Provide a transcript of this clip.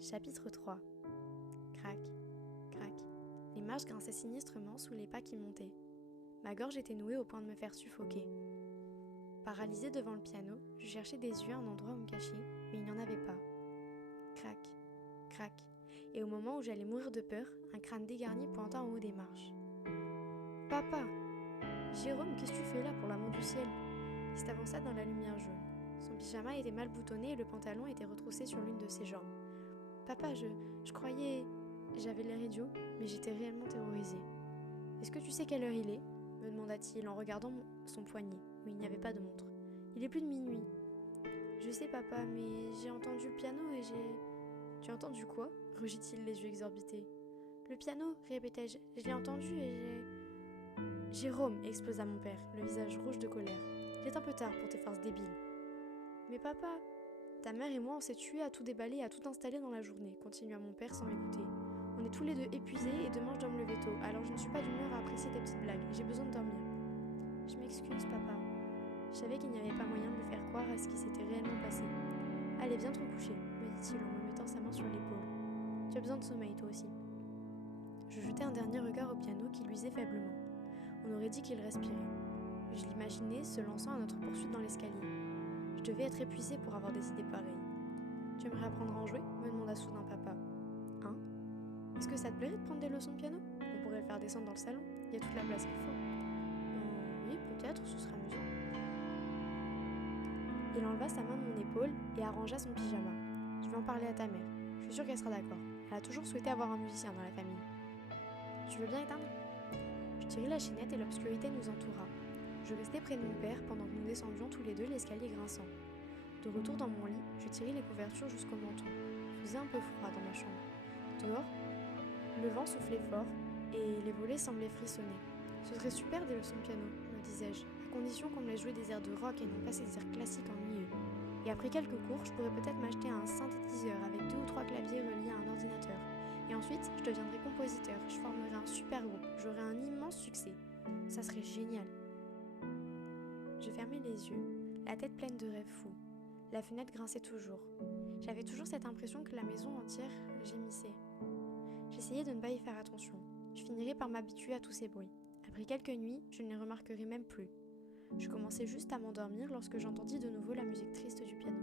Chapitre 3. Crac, crac. Les marches grinçaient sinistrement sous les pas qui montaient. Ma gorge était nouée au point de me faire suffoquer. Paralysée devant le piano, je cherchais des yeux un endroit où me cacher, mais il n'y en avait pas. Crac, crac. Et au moment où j'allais mourir de peur, un crâne dégarni pointa en haut des marches. Papa! Jérôme, qu'est-ce que tu fais là pour l'amour du ciel? Il s'avança dans la lumière jaune. Son pyjama était mal boutonné et le pantalon était retroussé sur l'une de ses jambes. Papa, je croyais... J'avais l'air idiot, mais j'étais réellement terrorisée. Est-ce que tu sais quelle heure il est? Me demanda-t-il en regardant son poignet, où il n'y avait pas de montre. Il est plus de minuit. Je sais, papa, mais j'ai entendu le piano et j'ai... Tu as entendu quoi? Rugit-il les yeux exorbités. Le piano, répétai-je. Je l'ai entendu et j'ai... Jérôme, explosa mon père, le visage rouge de colère. Il est un peu tard pour tes farces débiles. Mais papa... Ta mère et moi, on s'est tués à tout déballer et à tout installer dans la journée, continua mon père sans m'écouter. On est tous les deux épuisés et demain je dois me lever tôt, alors je ne suis pas d'humeur à apprécier tes petites blagues, j'ai besoin de dormir. Je m'excuse, papa. Je savais qu'il n'y avait pas moyen de lui faire croire à ce qui s'était réellement passé. Allez, viens te recoucher, me dit-il en me mettant sa main sur l'épaule. Tu as besoin de sommeil, toi aussi. Je jetai un dernier regard au piano qui luisait faiblement. On aurait dit qu'il respirait. Je l'imaginais se lançant à notre poursuite dans l'escalier. Je devais être épuisée pour avoir des idées pareilles. Tu aimerais apprendre à en jouer? Me demanda soudain papa. Hein? Est-ce que ça te plairait de prendre des leçons de piano? On pourrait le faire descendre dans le salon, il y a toute la place qu'il faut. Oui, peut-être, ce serait amusant. Il enleva sa main de mon épaule et arrangea son pyjama. Je vais en parler à ta mère, je suis sûre qu'elle sera d'accord. Elle a toujours souhaité avoir un musicien dans la famille. Tu veux bien éteindre? Je tirai la chaînette et l'obscurité nous entoura. Je restai près de mon père pendant que nous descendions tous les deux l'escalier grinçant. De retour dans mon lit, je tirai les couvertures jusqu'au menton. Il faisait un peu froid dans ma chambre. Dehors, le vent soufflait fort et les volets semblaient frissonner. Ce serait super des leçons de piano, me disais-je, à condition qu'on me laisse jouer des airs de rock et non pas ces airs classiques ennuyeux. Et après quelques cours, je pourrais peut-être m'acheter un synthétiseur avec 2 ou 3 claviers reliés à un ordinateur. Et ensuite, je deviendrai compositeur, je formerai un super groupe, j'aurai un immense succès. Ça serait génial. Je fermais les yeux, la tête pleine de rêves fous. La fenêtre grinçait toujours. J'avais toujours cette impression que la maison entière gémissait. J'essayais de ne pas y faire attention. Je finirais par m'habituer à tous ces bruits. Après quelques nuits, je ne les remarquerais même plus. Je commençais juste à m'endormir lorsque j'entendis de nouveau la musique triste du piano.